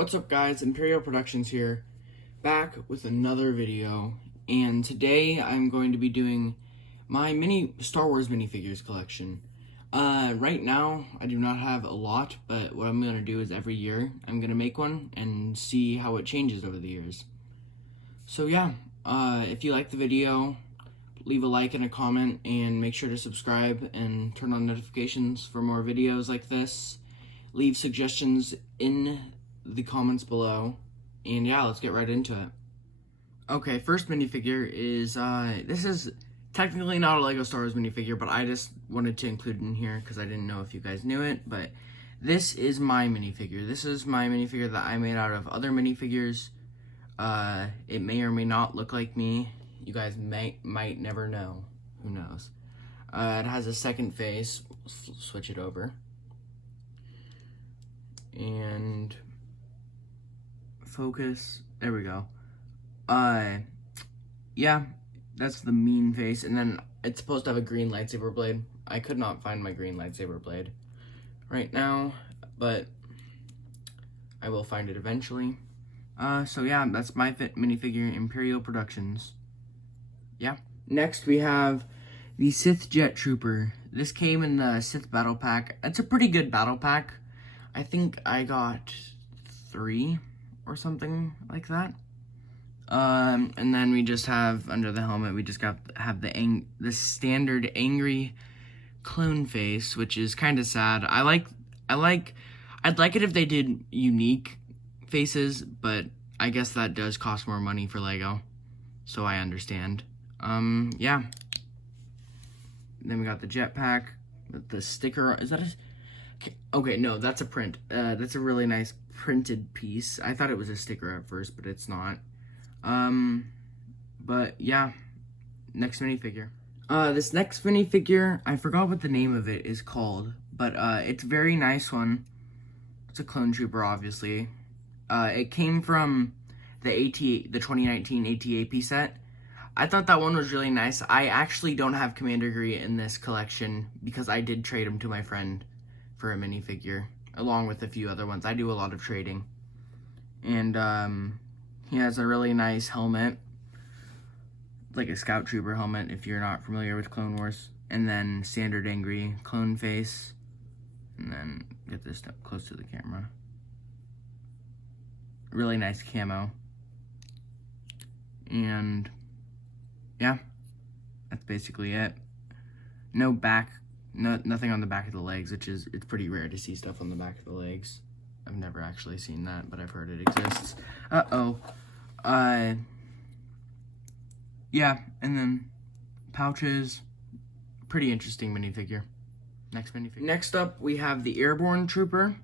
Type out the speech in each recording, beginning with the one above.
What's up guys, Imperial Productions here, back with another video, and today I'm going to be doing my Star Wars minifigures collection. Right now, I do not have a lot, but what I'm going to do is every year, I'm going to make one and see how it changes over the years. So yeah, if you like the video, leave a like and a comment, and make sure to subscribe and turn on notifications for more videos like this. Leave suggestions in the comments below, and yeah, let's get right into it. Okay, first minifigure is this is technically not a Lego Star Wars minifigure, but I just wanted to include it in here because I didn't know if you guys knew it. But this is my minifigure. This is my minifigure that I made out of other minifigures. It may or may not look like me. You guys might never know. Who knows? It has a second face. Switch it over. And focus. There we go. Yeah, that's the mean face, and then it's supposed to have a green lightsaber blade. I could not find my green lightsaber blade right now, but I will find it eventually. So yeah, that's my minifigure, Imperial Productions. Yeah. Next we have the Sith Jet Trooper. This came in the Sith Battle Pack. It's a pretty good battle pack. I think I got 3 or something like that. And then we just have under the helmet, we just have the standard angry clone face, which is kind of sad. I'd like it if they did unique faces, but I guess that does cost more money for Lego, so I understand. Yeah. Then we got the jetpack with the sticker. Is that a... Okay, no, that's a print. That's a really nice printed piece. I thought it was a sticker at first, but it's not. But yeah, next minifigure. This next minifigure, I forgot what the name of it is called, but it's a very nice one. It's a clone trooper, obviously. It came from the 2019 AT-AP set. I thought that one was really nice. I actually don't have Commander Gree in this collection because I did trade him to my friend for a minifigure, along with a few other ones. I do a lot of trading. And he has a really nice helmet, like a Scout Trooper helmet if you're not familiar with Clone Wars. And then standard angry clone face. And then get this up close to the camera. Really nice camo. And yeah, that's basically it. No back. Nothing on the back of the legs, it's pretty rare to see stuff on the back of the legs. I've never actually seen that, but I've heard it exists. Yeah, and then pouches. Pretty interesting minifigure. Next minifigure. Next up, we have the Airborne Trooper.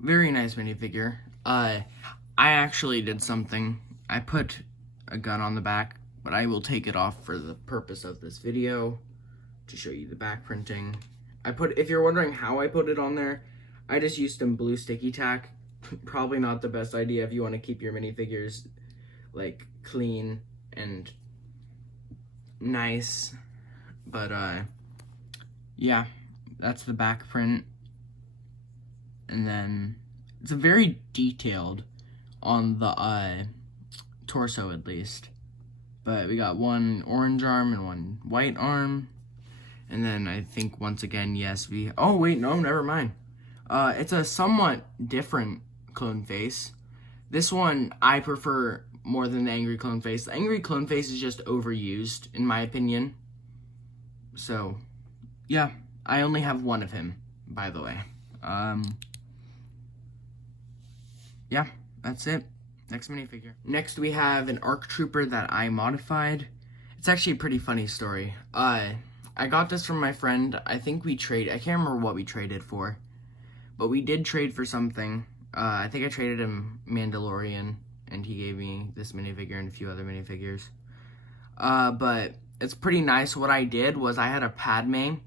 Very nice minifigure. I actually did something. I put a gun on the back, but I will take it off for the purpose of this video, to show you the back printing. If you're wondering how I put it on there, I just used some blue sticky tack. Probably not the best idea if you want to keep your minifigures like clean and nice. But yeah, that's the back print. And then it's a very detailed on the torso at least. But we got one orange arm and one white arm. And then I think once again, yes, oh wait, no, never mind. It's a somewhat different clone face. This one I prefer more than the angry clone face. The angry clone face is just overused, in my opinion. So, yeah, I only have one of him, by the way. Yeah, that's it. Next minifigure. Next we have an ARC Trooper that I modified. It's actually a pretty funny story. I got this from my friend. I think I can't remember what we traded for, but we did trade for something. I think I traded him Mandalorian, and he gave me this minifigure and a few other minifigures. But it's pretty nice. What I did was I had a Padme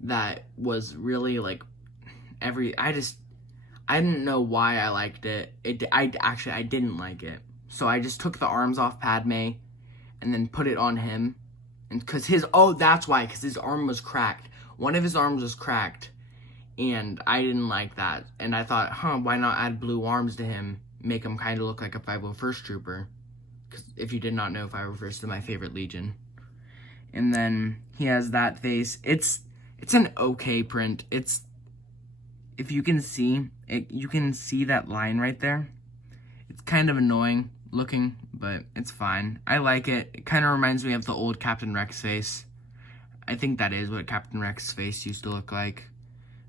that was really like I didn't know why I liked it. I didn't like it. So I just took the arms off Padme and then put it on him. And that's why, because his arm was cracked. One of his arms was cracked. and I didn't like that. And I thought, why not add blue arms to him, make him kind of look like a 501st Trooper? Because if you did not know, 501st is my favorite Legion. And then he has that face. It's an okay print. If you can see it, you can see that line right there. It's kind of annoying looking, but it's fine. I like it. It kind of reminds me of the old Captain Rex face. I think that is what Captain Rex's face used to look like.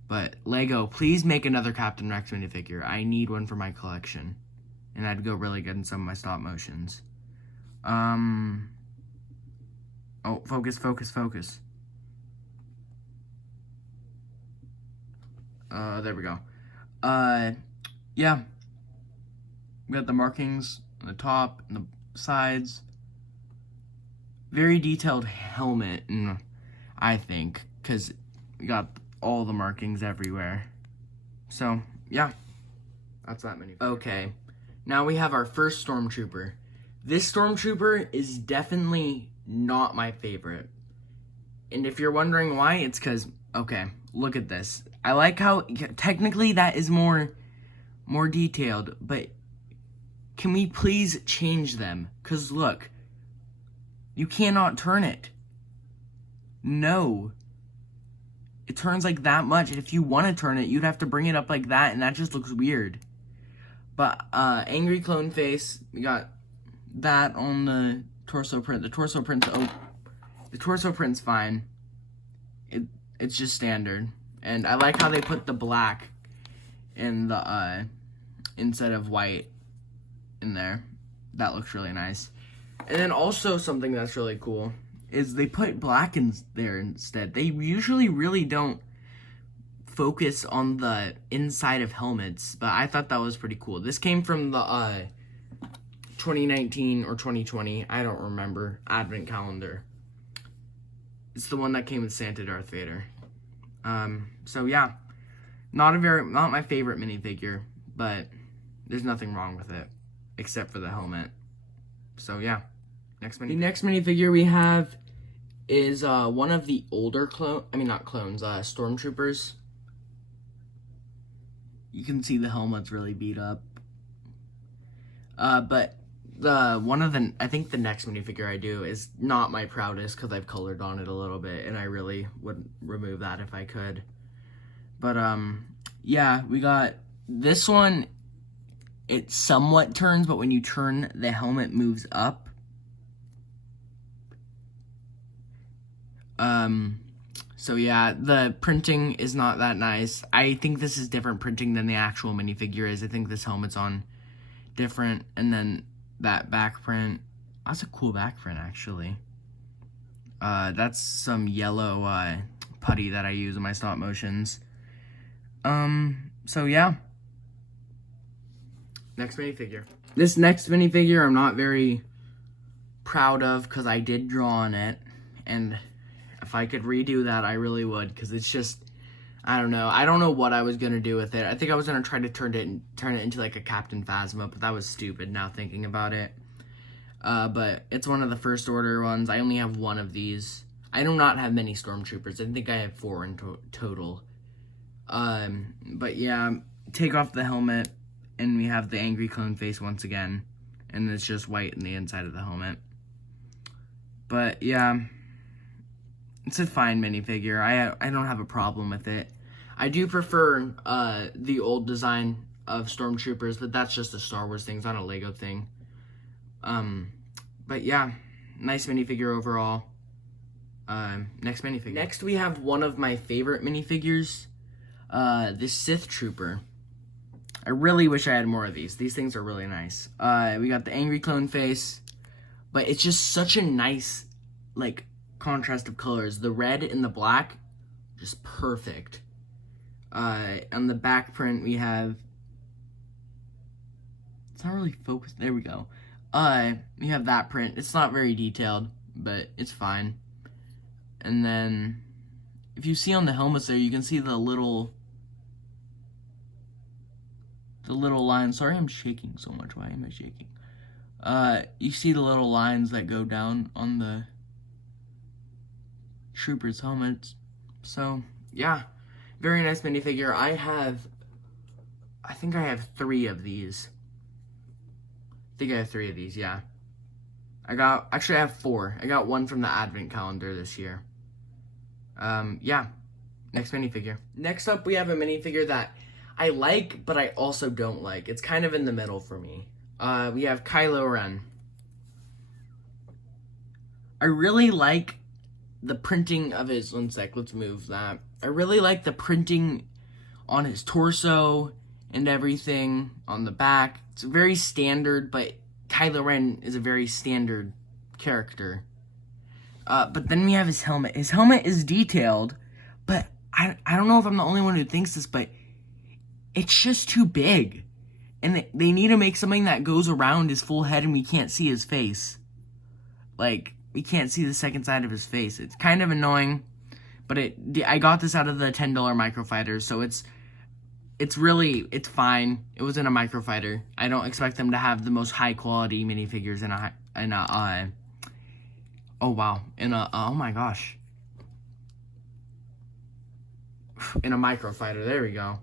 But Lego, please make another Captain Rex minifigure. I need one for my collection. And I'd go really good in some of my stop motions. Oh, focus. There we go. Yeah. We got the markings on the top and the sides. Very detailed helmet, I think, because we got all the markings everywhere. So, yeah. That's that many. Okay. Now we have our first Stormtrooper. This Stormtrooper is definitely not my favorite. And if you're wondering why, it's because, okay, look at this. I like how, technically that is more detailed, but can we please change them? Because look, you cannot turn it. No. It turns like that much, and if you want to turn it, you'd have to bring it up like that, and that just looks weird. But, Angry Clone Face, we got that on the torso print. The torso print's fine. It's just standard. And I like how they put the black in the, instead of white in there. That looks really nice. And then also something that's really cool is they put black in there instead. They usually really don't focus on the inside of helmets, but I thought that was pretty cool. This came from the 2019 or 2020, I don't remember, advent calendar. It's the one that came with Santa Darth Vader. So yeah, not my favorite minifigure, but there's nothing wrong with it except for the helmet. So yeah, the next minifigure we have is one of the older Stormtroopers. You can see the helmet's really beat up. But I think the next minifigure I do is not my proudest because I've colored on it a little bit, and I really would remove that if I could. But, yeah, we got this one. It somewhat turns, but when you turn, the helmet moves up. So yeah, the printing is not that nice. I think this is different printing than the actual minifigure is. I think this helmet's on different, and then that back print, that's a cool back print actually. That's some yellow putty that I use in my stop motions. So yeah. Next minifigure. This next minifigure I'm not very proud of because I did draw on it, and if I could redo that, I really would, because it's just, I don't know. I don't know what I was going to do with it. I think I was going to try to turn it into like a Captain Phasma, but that was stupid now thinking about it. But it's one of the First Order ones. I only have one of these. I do not have many Stormtroopers. I think I have 4 in total. But yeah, take off the helmet, and we have the Angry Clone Face once again, and it's just white in the inside of the helmet. But yeah, it's a fine minifigure. I don't have a problem with it. I do prefer the old design of Stormtroopers, but that's just a Star Wars thing. It's not a Lego thing. But yeah, nice minifigure overall. Next minifigure. Next we have one of my favorite minifigures, the Sith Trooper. I really wish I had more of these. These things are really nice. We got the Angry Clone Face, but it's just such a nice, like, contrast of colors. The red and the black, just perfect. On the back print we have, it's not really focused, there we go. We have that print. It's not very detailed, but it's fine. And then, if you see on the helmets there, you can see the little lines. Sorry I'm shaking so much. Why am I shaking? You see the little lines that go down on the troopers' helmets. So, yeah. Very nice minifigure. I think I have 3 of these. Yeah. Actually I have 4. I got 1 from the advent calendar this year. Yeah. Next minifigure. Next up, we have a minifigure that I like, but I also don't like. It's kind of in the middle for me. We have Kylo Ren. I really like the printing of his, one sec, let's move that. I really like the printing on his torso and everything on the back. It's very standard, but Kylo Ren is a very standard character. But then we have his helmet. His helmet is detailed, but I don't know if I'm the only one who thinks this, but it's just too big. And they need to make something that goes around his full head and we can't see his face. Like, we can't see the second side of his face. It's kind of annoying, but I got this out of the $10 microfighter, so it's fine. It was in a microfighter. I don't expect them to have the most high quality minifigures oh my gosh. In a microfighter, there we go.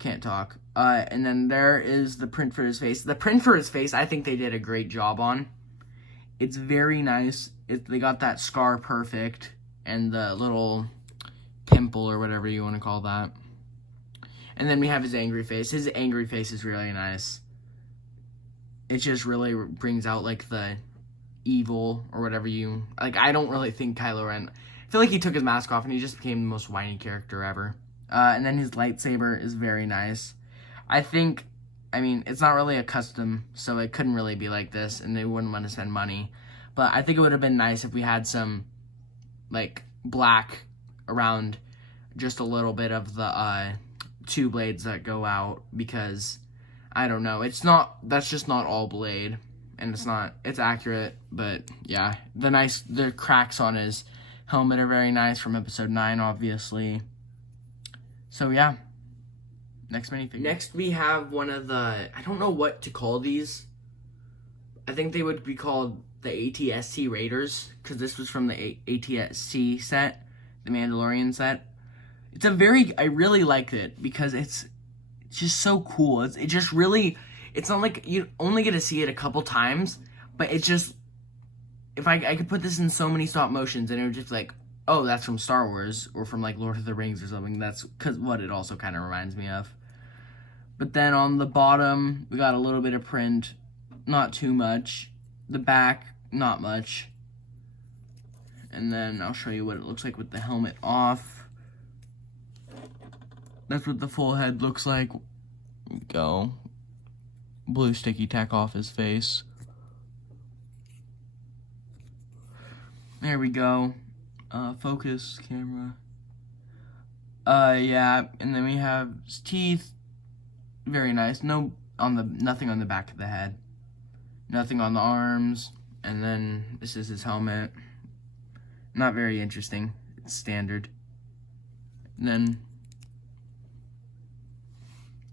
Can't talk. And then there is the print for his face. The print for his face, I think they did a great job on. It's very nice. They got that scar perfect and the little pimple or whatever you want to call that. And then we have his angry face. His angry face is really nice. It just really brings out like the evil or whatever you like. I don't really think Kylo Ren. I feel like he took his mask off and he just became the most whiny character ever. And then his lightsaber is very nice. I mean, it's not really a custom, so it couldn't really be like this, and they wouldn't want to spend money. But I think it would have been nice if we had some, like, black around just a little bit of the 2 blades that go out, because, I don't know, that's just not all blade, and it's accurate, but, yeah. The cracks on his helmet are very nice from episode 9, obviously. So, yeah. Next minifigure. Next, we have one of the... I don't know what to call these. I think they would be called the ATST Raiders, because this was from the ATST set, the Mandalorian set. I really like it, because it's just so cool. It's not like you only get to see it a couple times, but it just... If I could put this in so many stop motions, and it would just like, oh, that's from Star Wars, or from like Lord of the Rings or something. That's what it also kind of reminds me of. But then on the bottom, we got a little bit of print, not too much. The back, not much. And then I'll show you what it looks like with the helmet off. That's what the full head looks like. Go. Blue sticky tack off his face. There we go. Focus, camera. Yeah, and then we have his teeth. Very nice. Nothing on the back of the head. Nothing on the arms. And then this is his helmet. Not very interesting. It's standard. And then,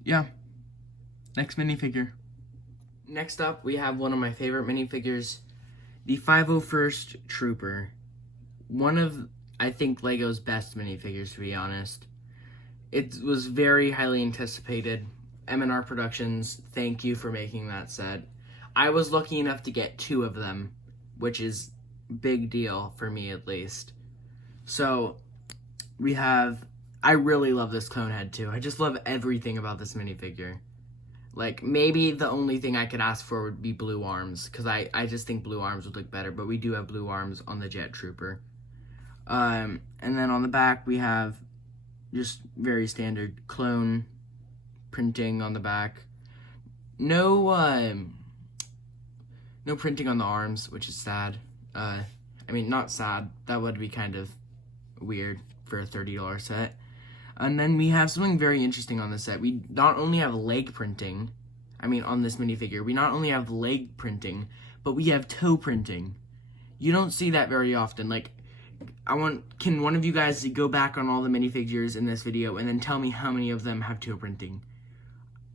yeah. Next minifigure. Next up, we have one of my favorite minifigures, the 501st Trooper. One of, I think, LEGO's best minifigures, to be honest. It was very highly anticipated. M&R Productions, thank you for making that set. I was lucky enough to get 2 of them, which is big deal for me at least. So, I really love this clone head too. I just love everything about this minifigure. Like, maybe the only thing I could ask for would be blue arms, because I just think blue arms would look better, but we do have blue arms on the Jet Trooper. And then on the back, we have just very standard clone printing on the back. No printing on the arms, which is sad. I mean, not sad. That would be kind of weird for a $30 set. And then we have something very interesting on this set. We not only have leg printing, on this minifigure, we not only have leg printing, but we have toe printing. You don't see that very often. Like, can one of you guys go back on all the minifigures in this video and then tell me how many of them have toe printing?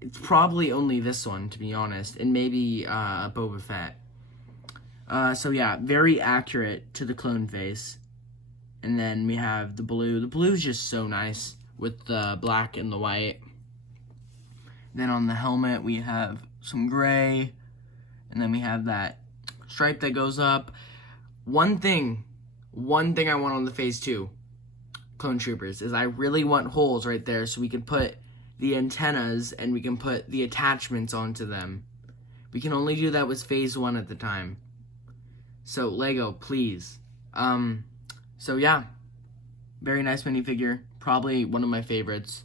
It's probably only this one, to be honest, and maybe Boba Fett. So yeah, very accurate to the clone face. And then we have the blue. The blue is just so nice. with the black and the white. Then on the helmet, we have some gray, and then we have that stripe that goes up. One thing I want on the phase 2 Clone Troopers is I really want holes right there so we can put the antennas and we can put the attachments onto them. We can only do that with phase 1 at the time. So Lego, please. So yeah, very nice minifigure, probably one of my favorites.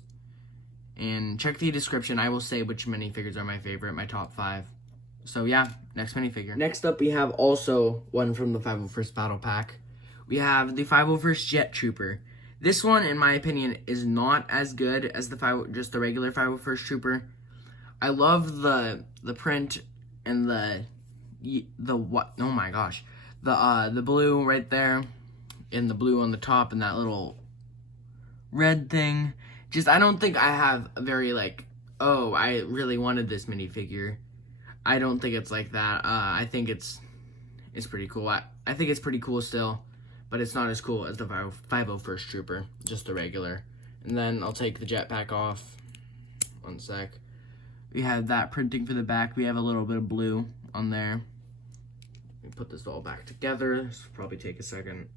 And check the description, I will say which minifigures are my favorite, my top 5. So yeah, next minifigure. Next up, we have also one from the 501st Battle Pack. We have the 501st Jet Trooper. This one, in my opinion, is not as good as just the regular 501st Trooper. I love the print and the what? Oh my gosh, the blue right there, and the blue on the top, and that little red thing. Just, I don't think I have a very, like, oh, I really wanted this minifigure. I don't think it's like that. I think it's pretty cool. I think it's pretty cool still, but it's not as cool as the 501st Trooper, just the regular. And then I'll take the jetpack off. One sec. We have that printing for the back. We have a little bit of blue on there. Let me put this all back together. This will probably take a second.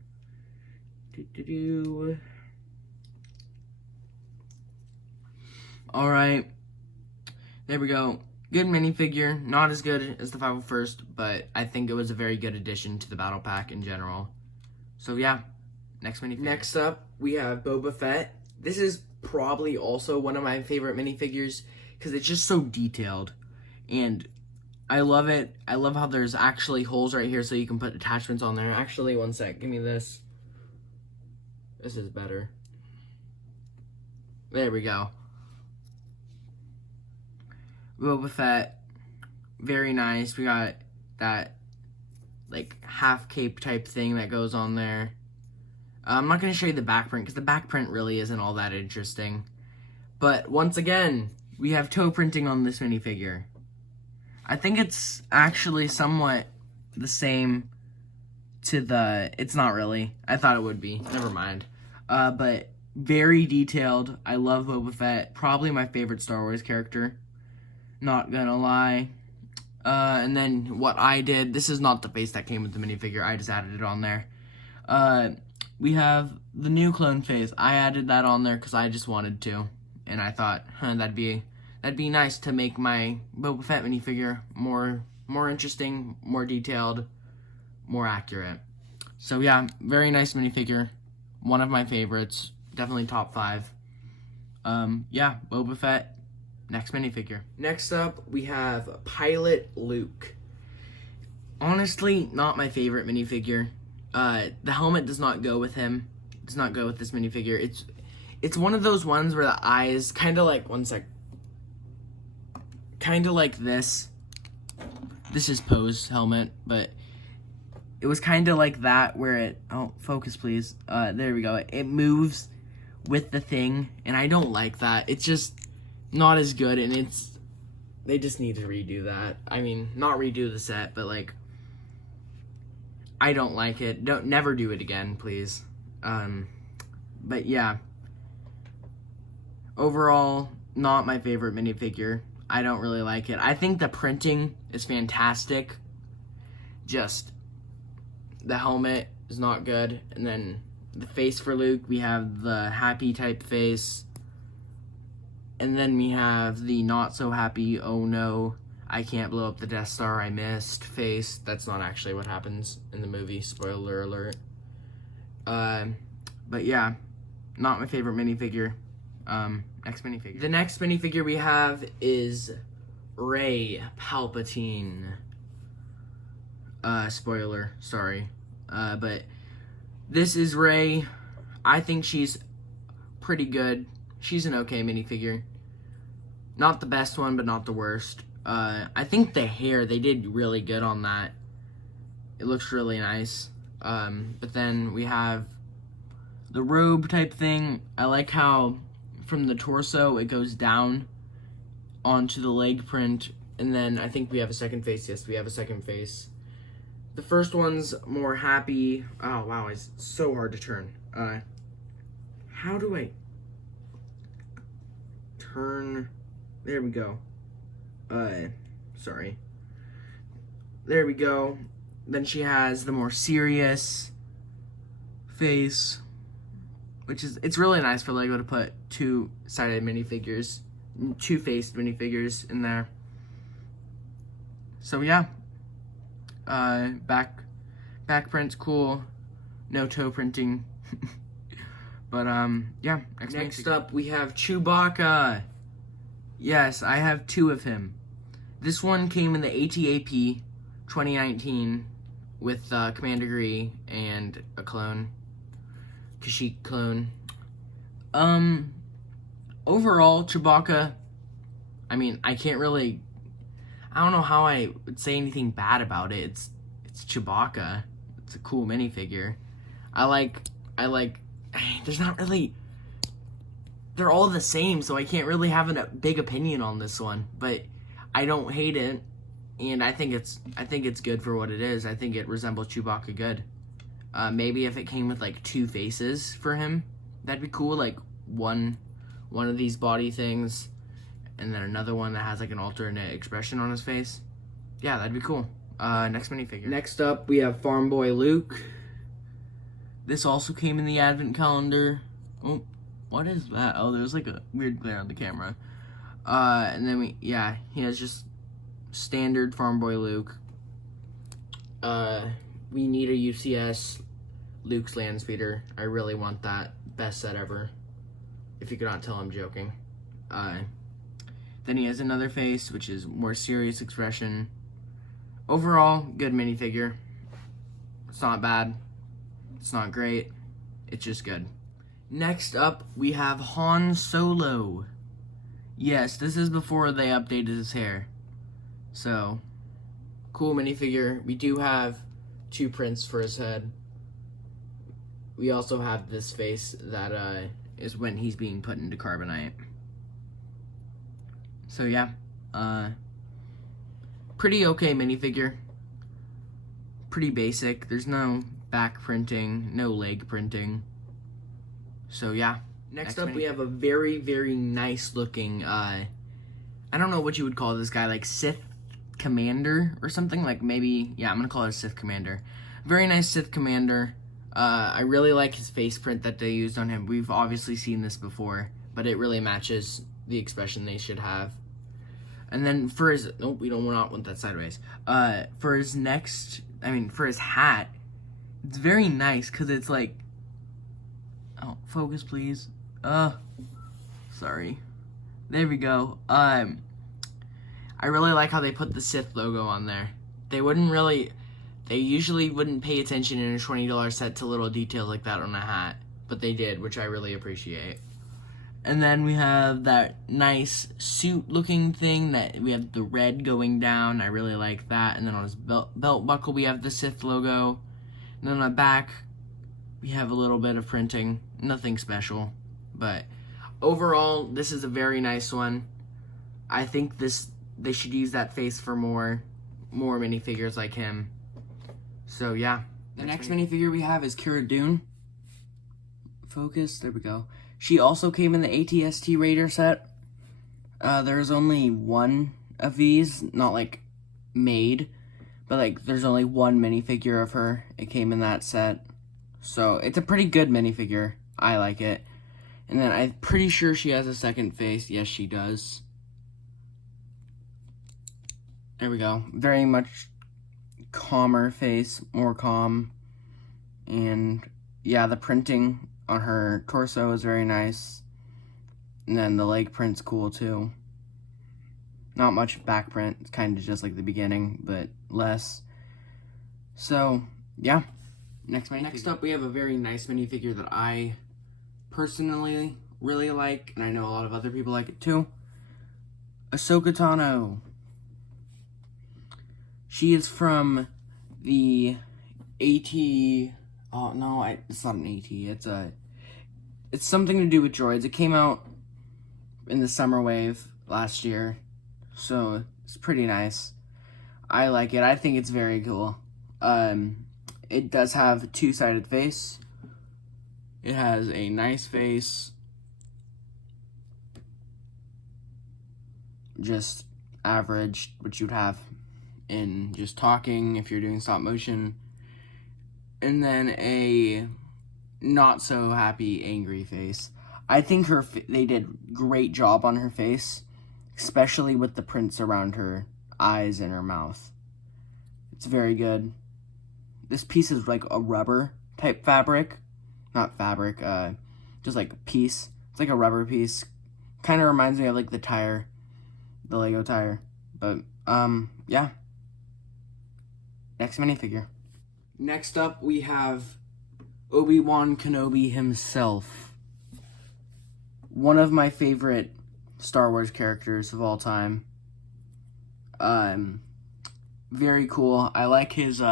Alright, there we go. Good minifigure, not as good as the 501st, but I think it was a very good addition to the battle pack in general. So yeah, next minifigure. Next up, we have Boba Fett. This is probably also one of my favorite minifigures because it's just so detailed. And I love it. I love how there's actually holes right here so you can put attachments on there. Actually, one sec, give me this. This is better. There we go. Boba Fett, very nice. We got that like half cape type thing that goes on there. I'm not going to show you the back print because the back print really isn't all that interesting. But once again, we have toe printing on this minifigure. I think it's actually somewhat the same to the... It's not really. I thought it would be. Never mind. But very detailed. I love Boba Fett. Probably my favorite Star Wars character. Not gonna lie. And then what I did, this is not the face that came with the minifigure, I just added it on there. We have the new clone face. I added that on there because I just wanted to. And I thought, that'd be nice to make my Boba Fett minifigure more interesting, more detailed, more accurate. So yeah, very nice minifigure. One of my favorites. Definitely top 5. Yeah, Boba Fett. Next minifigure. Next up, we have Pilot Luke. Honestly, not my favorite minifigure. The helmet does not go with him. Does not go with this minifigure. It's one of those ones where the eyes kind of like, one sec. Kind of like this. This is Poe's helmet, but it was kind of like that where it, oh, focus please. There we go. It moves with the thing, and I don't like that. It's just not as good, and they just need to redo that. I mean, not redo the set, but like, I don't like it. Never do it again, please. But yeah, overall, not my favorite minifigure. I don't really like it. I think the printing is fantastic. Just the helmet is not good, and then the face for Luke, we have the happy type face. And then we have the not so happy, oh no, I can't blow up the Death Star, I missed face. That's not actually what happens in the movie, spoiler alert. But yeah, not my favorite minifigure. Next minifigure. The next minifigure we have is Rey Palpatine. Spoiler, sorry. But this is Rey. I think she's pretty good. She's an okay minifigure. Not the best one, but not the worst. I think the hair, they did really good on that. It looks really nice. But then we have the robe type thing. I like how from the torso it goes down onto the leg print. And then I think we have a second face. Yes, we have a second face. The first one's more happy. Oh, wow, it's so hard to turn. How do I... turn. There we go. Sorry. There we go. Then she has the more serious face, which is, it's really nice for LEGO to put two-sided minifigures, two-faced minifigures in there. So yeah, back print's cool, no toe printing. But yeah. Next up we have Chewbacca. Yes, I have two of him. This one came in the ATAP 2019 with Commander Gree and a clone, Kashyyyk clone. Overall, Chewbacca, I mean, I don't know how I would say anything bad about it. It's Chewbacca. It's a cool minifigure. I like, there's not really, they're all the same, so I can't really have a big opinion on this one, but I don't hate it, and I think it's good for what it is. I think it resembles Chewbacca good. Maybe if it came with like two faces for him, that'd be cool, like one of these body things, and then another one that has like an alternate expression on his face. Yeah, that'd be cool. Next minifigure. Next up, we have Farm Boy Luke. This also came in the advent calendar. Oh, what is that? Oh, there's like a weird glare on the camera. And then he has just standard Farm Boy Luke. We need a UCS Luke's Land Speeder. I really want that. Best set ever. If you could not tell, I'm joking. Then he has another face, which is more serious expression. Overall, good minifigure. It's not bad. It's not great. It's just good. Next up, we have Han Solo. Yes, this is before they updated his hair. So, cool minifigure. We do have two prints for his head. We also have this face that is when he's being put into carbonite. So yeah, pretty okay minifigure. Pretty basic. There's no back printing, no leg printing. So yeah. Next up, we have a very, very nice looking, I don't know what you would call this guy, like Sith Commander or something, like maybe, yeah, I'm gonna call it a Sith Commander. Very nice Sith Commander. I really like his face print that they used on him. We've obviously seen this before, but it really matches the expression they should have. And then for his, nope, we don't want that sideways. For his for his hat, it's very nice because it's like, oh, focus please. Sorry. There we go. I really like how they put the Sith logo on there. They usually wouldn't pay attention in a $20 set to little details like that on a hat, but they did, which I really appreciate. And then we have that nice suit-looking thing that we have the red going down. I really like that. And then on his belt buckle, we have the Sith logo. And then on the back, we have a little bit of printing. Nothing special, but overall, this is a very nice one. I think they should use that face for more minifigures like him. So yeah. The next minifigure we have is Cara Dune. Focus, there we go. She also came in the ATST Raider set. There's only one of these, not like made, but like there's only one minifigure of her. It came in that set. So it's a pretty good minifigure. I like it. And then I'm pretty sure she has a second face. Yes, she does. There we go. Very much calmer face, more calm. And yeah, the printing on her torso is very nice. And then the leg print's cool too. Not much back print. It's kind of just like the beginning, but less. So, yeah. Next up, we have a very nice minifigure that I personally really like, and I know a lot of other people like it too. Ahsoka Tano. She is from the AT. Oh no, it's not an AT. It's something to do with droids. It came out in the summer wave last year, so it's pretty nice. I like it. I think it's very cool. It does have a two-sided face. It has a nice face. just average, which you'd have in just talking if you're doing stop motion. And then a not so happy, angry face. I think they did great job on her face, especially with the prints around her eyes and her mouth. It's very good. This piece is like a rubber type fabric. Not fabric, just like a piece. It's like a rubber piece. Kind of reminds me of like the Lego tire. But, yeah. Next minifigure. Next up, we have Obi-Wan Kenobi himself. One of my favorite Star Wars characters of all time. Very cool. I like his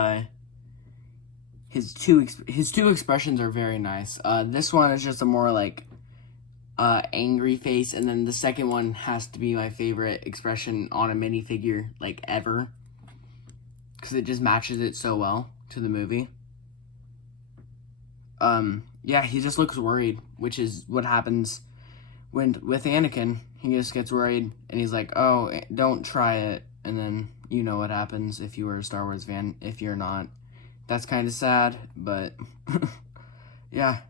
two expressions are very nice. This one is just a more like angry face, and then the second one has to be my favorite expression on a minifigure like ever, because it just matches it so well to the movie. Yeah, he just looks worried, which is what happens with Anakin. He just gets worried, and he's like, "Oh, don't try it," and then you know what happens if you were a Star Wars fan. If you're not, that's kind of sad, but yeah.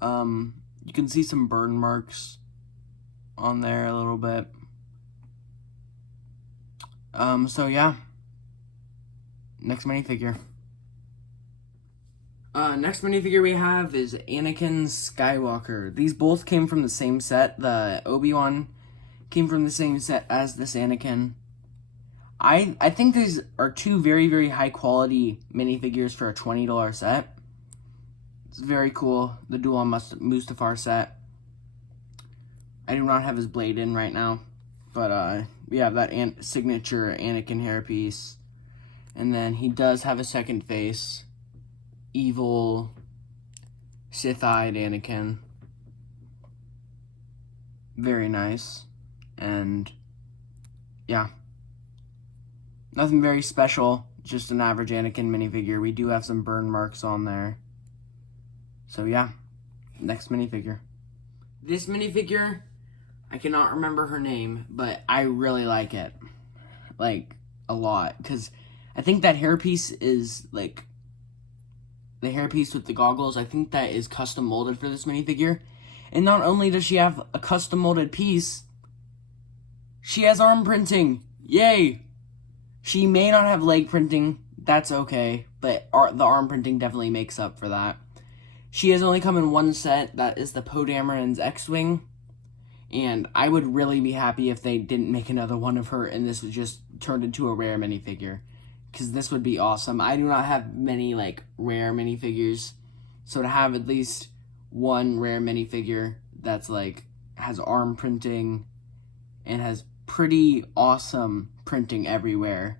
You can see some burn marks on there a little bit. So yeah. Next minifigure. Next minifigure we have is Anakin Skywalker. These both came from the same set. The Obi-Wan came from the same set as this Anakin. I think these are two very, very high quality minifigures for a $20 set. It's very cool. The Duel on Mustafar set. I do not have his blade in right now, but we have that signature Anakin hairpiece. And then he does have a second face. Evil, Sith-eyed Anakin. Very nice. And yeah. Nothing very special. Just an average Anakin minifigure. We do have some burn marks on there. So yeah. Next minifigure. This minifigure, I cannot remember her name, but I really like it. Like, a lot. Because I think that hairpiece is, like, the hairpiece with the goggles, I think that is custom molded for this minifigure. And not only does she have a custom molded piece, she has arm printing. Yay! She may not have leg printing, that's okay, but the arm printing definitely makes up for that. She has only come in one set, that is the Poe Dameron's X-Wing, and I would really be happy if they didn't make another one of her and this was just turned into a rare minifigure, because this would be awesome. I do not have many, like, rare minifigures, so to have at least one rare minifigure that's, like, has arm printing and has pretty awesome printing everywhere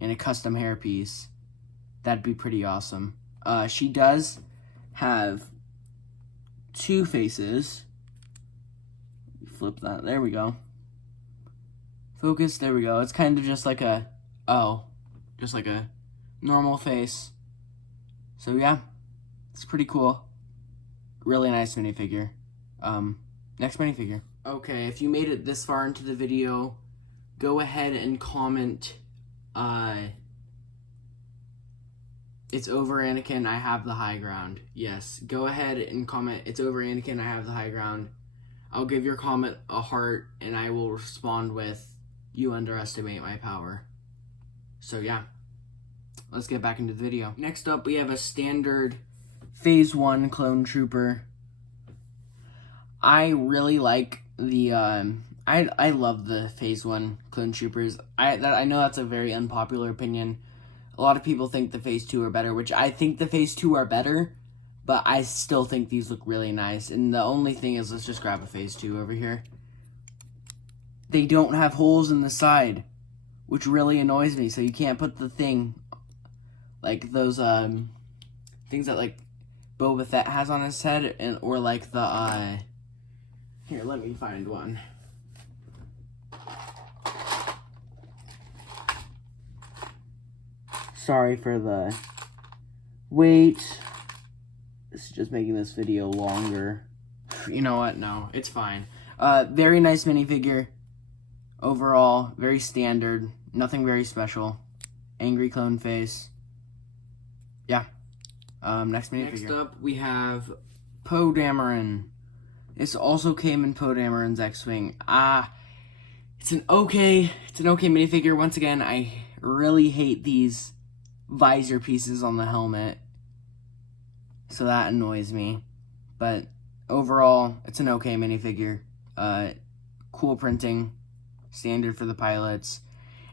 and a custom hairpiece, that'd be pretty awesome. She does have two faces. Flip that. There we go. Focus. There we go. It's kind of just like a normal face. So yeah, it's pretty cool. Really nice minifigure. Next minifigure. Okay, if you made it this far into the video, go ahead and comment, it's over Anakin, I have the high ground. Yes, go ahead and comment, it's over Anakin, I have the high ground. I'll give your comment a heart, and I will respond with, you underestimate my power. So yeah, let's get back into the video. Next up, we have a standard Phase 1 Clone Trooper. I really like the, I love the Phase 1 Clone Troopers. I know that's a very unpopular opinion. A lot of people think the Phase 2 are better, which I think the Phase 2 are better, but I still think these look really nice. And the only thing is, let's just grab a Phase 2 over here. They don't have holes in the side, which really annoys me. So you can't put the thing, like those, things that, like, Boba Fett has on his head, or like the, here, let me find one. Sorry for the wait. This is just making this video longer. You know what? No, it's fine. Very nice minifigure. Overall, very standard. Nothing very special. Angry clone face. Yeah. Next minifigure. Next up, we have Poe Dameron. This also came in Poe Dameron's X-Wing. It's an okay minifigure. Once again, I really hate these visor pieces on the helmet, so that annoys me. But overall, it's an okay minifigure. Cool printing, standard for the pilots.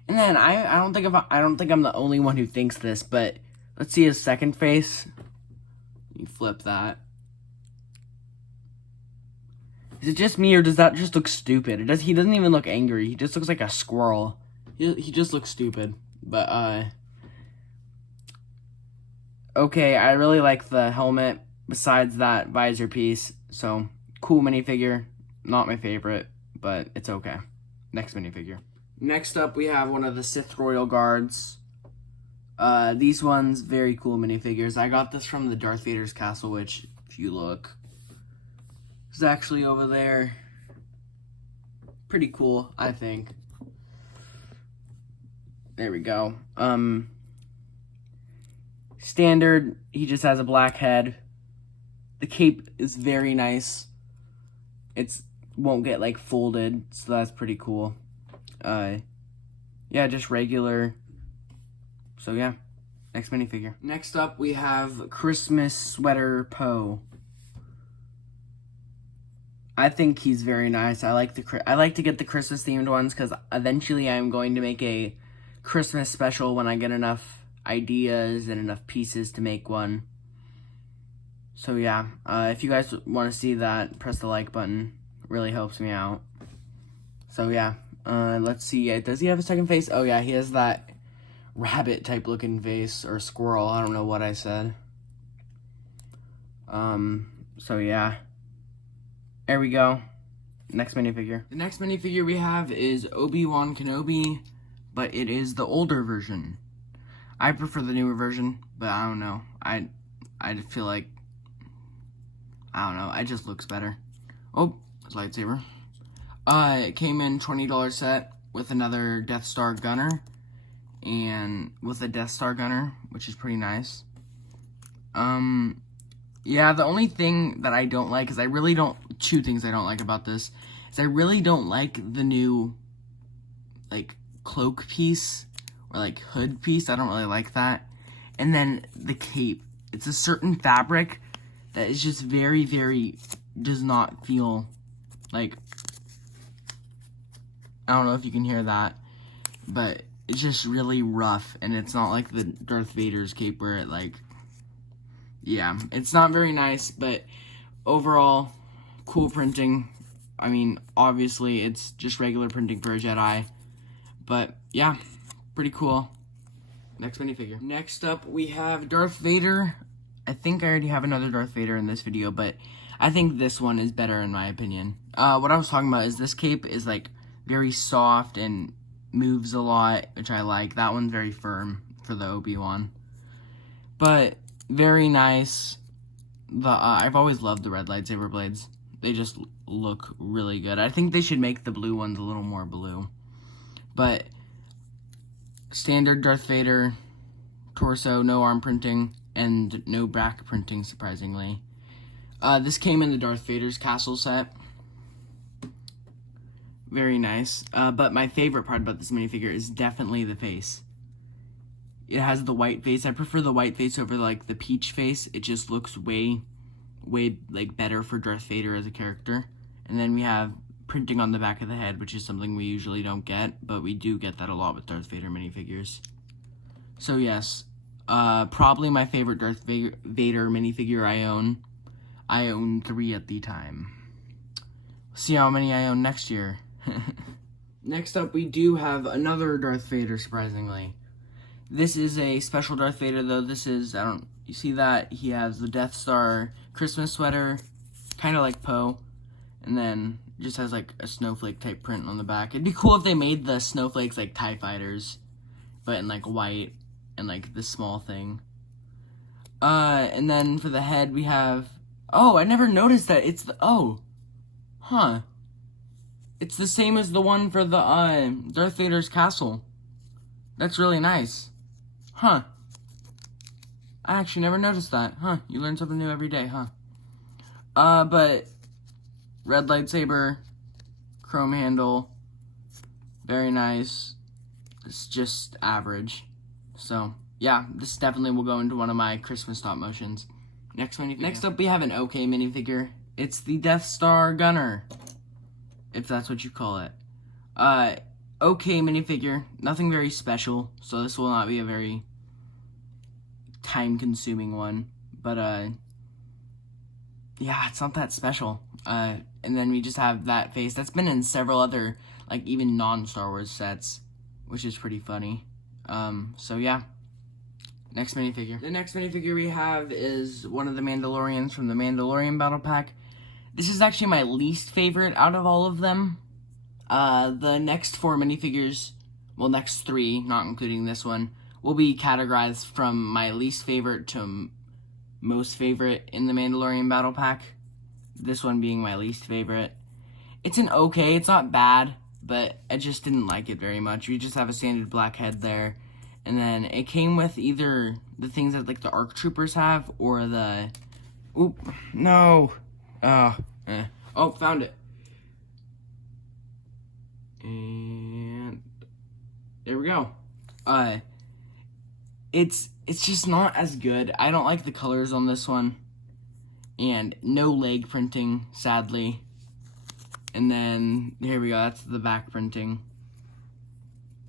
And then I don't think I'm the only one who thinks this, but let's see his second face. You flip that. Is it just me, or does that just look stupid? He doesn't even look angry. He just looks like a squirrel. He just looks stupid. But okay, I really like the helmet besides that visor piece. So, cool minifigure. Not my favorite, but it's okay. Next minifigure. Next up, we have one of the Sith Royal Guards. These ones, very cool minifigures. I got this from the Darth Vader's castle, which, if you look, is actually over there. Pretty cool, I think. There we go. Standard, he just has a black head. The cape is very nice. It's won't get like folded, so that's pretty cool. Yeah, just regular. So yeah, next minifigure. Next up, we have Christmas Sweater Poe. I think he's very nice. I like to get the Christmas themed ones because eventually I'm going to make a Christmas special when I get enough ideas and enough pieces to make one. So yeah, if you guys want to see that, press the like button. It really helps me out. So yeah, let's see. Does he have a second face? Oh yeah, he has that rabbit type looking face, or squirrel. I don't know what I said. So yeah. There we go. Next minifigure. The next minifigure we have is Obi-Wan Kenobi, but it is the older version. I prefer the newer version, but I don't know. I feel like, I don't know, it just looks better. Oh, it's lightsaber. It came in $20 set with another Death Star gunner, and with a Death Star gunner, which is pretty nice. Yeah, the only thing that I don't like is two things I don't like about this is I really don't like the new, like, cloak piece or, like, hood piece. I don't really like that. And then the cape. It's a certain fabric that is just very, very, does not feel like, I don't know if you can hear that, but it's just really rough, and it's not like the Darth Vader's cape where it, like, yeah, it's not very nice, but overall, cool printing. I mean, obviously, it's just regular printing for a Jedi, but yeah, pretty cool. Next minifigure. Next up, we have Darth Vader. I think I already have another Darth Vader in this video, but I think this one is better in my opinion. What I was talking about is this cape is, like, very soft and moves a lot, which I like. That one's very firm for the Obi-Wan. But very nice. I've always loved the red lightsaber blades. They just look really good. I think they should make the blue ones a little more blue. But standard Darth Vader torso, no arm printing, and no back printing, surprisingly. This came in the Darth Vader's castle set. Very nice. But my favorite part about this minifigure is definitely the face. It has the white face. I prefer the white face over, like, the peach face. It just looks way, like, better for Darth Vader as a character. And then we have printing on the back of the head, which is something we usually don't get, but we do get that a lot with Darth Vader minifigures. So yes, probably my favorite Darth Vader minifigure I own. I own 3 at the time. See how many I own next year. Next up, we do have another Darth Vader, surprisingly. This is a special Darth Vader, though. This is, you see that? He has the Death Star Christmas sweater, kind of like Poe, and then just has, like, a snowflake type print on the back. It'd be cool if they made the snowflakes like TIE fighters, but in, like, white and, like, this small thing. And then for the head, we have, oh, I never noticed that it's the, oh, huh. It's the same as the one for the Darth Vader's castle. That's really nice. Huh. I actually never noticed that. Huh. You learn something new every day, huh? But red lightsaber, chrome handle, very nice. It's just average. So, yeah, this definitely will go into one of my Christmas stop motions. Next up, we have an OK minifigure. It's the Death Star Gunner, if that's what you call it. OK minifigure, nothing very special, so this will not be a very time-consuming one. But, yeah, it's not that special. And then we just have that face. That's been in several other, like, even non-Star Wars sets, which is pretty funny. So, yeah. Next minifigure. The next minifigure we have is one of the Mandalorians from the Mandalorian Battle Pack. This is actually my least favorite out of all of them. The next 4 minifigures, well, next 3, not including this one, will be categorized from my least favorite to most favorite in the Mandalorian Battle Pack. This one being my least favorite. It's an okay, it's not bad, but I just didn't like it very much. We just have a standard black head there. And then it came with either the things that like the ARC Troopers have or the... Oop, no. Oh, found it. And there we go. It's just not as good. I don't like the colors on this one. And no leg printing, sadly. And then, here we go, that's the back printing.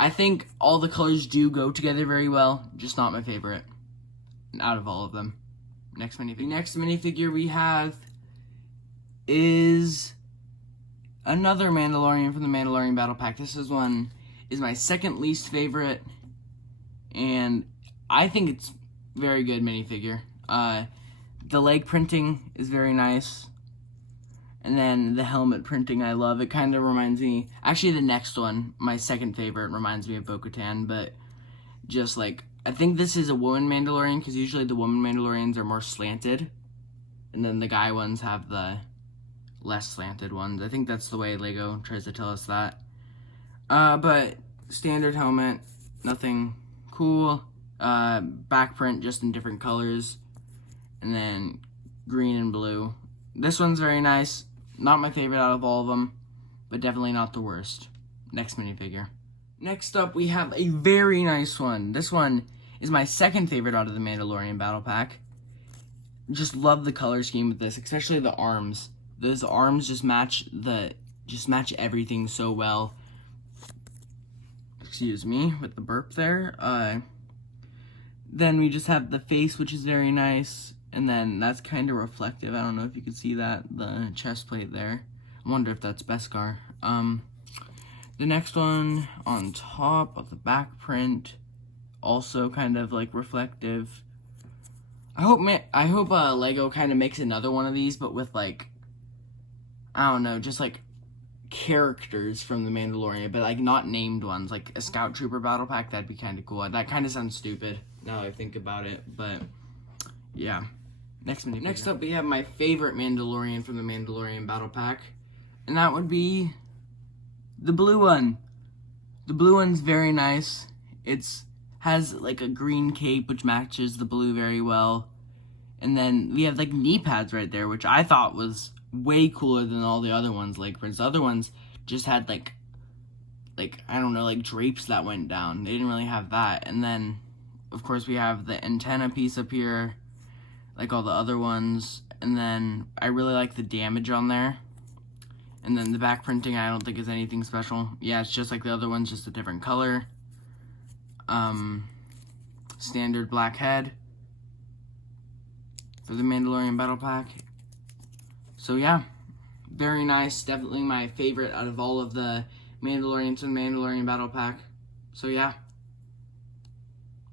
I think all the colors do go together very well, just not my favorite out of all of them. Next minifigure. The next minifigure we have is another Mandalorian from the Mandalorian Battle Pack. This is my second least favorite, and I think it's very good minifigure. The leg printing is very nice. And then the helmet printing, I love. It kind of reminds me... Actually, the next one, my second favorite, reminds me of Bo-Katan. But just like... I think this is a woman Mandalorian, because usually the woman Mandalorians are more slanted. And then the guy ones have the less slanted ones. I think that's the way LEGO tries to tell us that. But standard helmet, nothing cool. Back print just in different colors. And then green and blue. This one's very nice. Not my favorite out of all of them, but definitely not the worst. Next minifigure. Next up, we have a very nice one. This one is my second favorite out of the Mandalorian Battle Pack. Just love the color scheme with this, especially the arms. Those arms just match everything so well. Excuse me, with the burp there. Then we just have the face, which is very nice. And then that's kind of reflective. I don't know if you can see that, the chest plate there. I wonder if that's Beskar. The next one on top of the back print, also kind of like reflective. I hope LEGO kind of makes another one of these, but with like, I don't know, just like characters from the Mandalorian, but like not named ones, like a Scout Trooper Battle Pack. That'd be kind of cool. That kind of sounds stupid now that I think about it, but yeah. Next up, we have my favorite Mandalorian from the Mandalorian Battle Pack, and that would be the blue one. The blue one's very nice. It's has like a green cape, which matches the blue very well. And then we have like knee pads right there, which I thought was way cooler than all the other ones. Like, for the other ones just had like I don't know, like drapes that went down. They didn't really have that. And then, of course, we have the antenna piece up here, like all the other ones. And then I really like the damage on there. And then the back printing I don't think is anything special. Yeah, it's just like the other ones, just a different color. Standard black head for the Mandalorian Battle Pack. So yeah, very nice. Definitely my favorite out of all of the Mandalorians and Mandalorian Battle Pack. So yeah.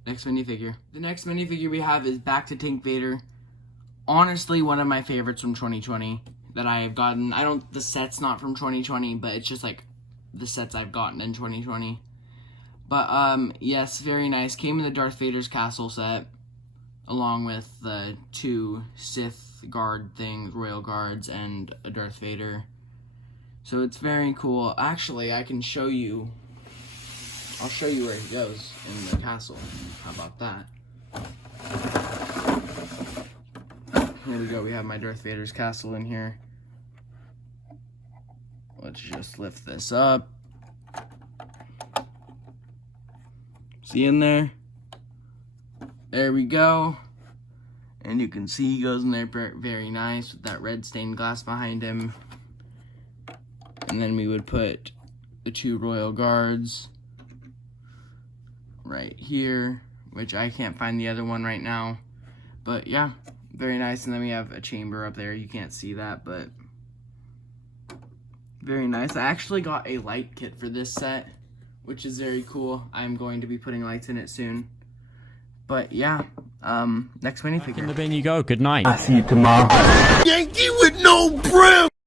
Next minifigure. The next minifigure we have is Back to Tank Vader. Honestly, one of my favorites from 2020 that I have gotten. The set's not from 2020, but it's just like the sets I've gotten in 2020. But yes, very nice. Came in the Darth Vader's castle set, along with the 2 Sith guard things, royal guards, and a Darth Vader. So it's very cool. Actually, I can show you. I'll show you where he goes in the castle. How about that? Here we go. We have my Darth Vader's castle in here. Let's just lift this up. See in there? There we go. And you can see he goes in there very nice with that red stained glass behind him. And then we would put the 2 royal guards right here, which I can't find the other one right now. But yeah, very nice. And then we have a chamber up there. You can't see that, but very nice. I actually got a light kit for this set, which is very cool. I'm going to be putting lights in it soon. But yeah, next minifigure. In the bin you go. Good night. I see you tomorrow. Yankee with no brim!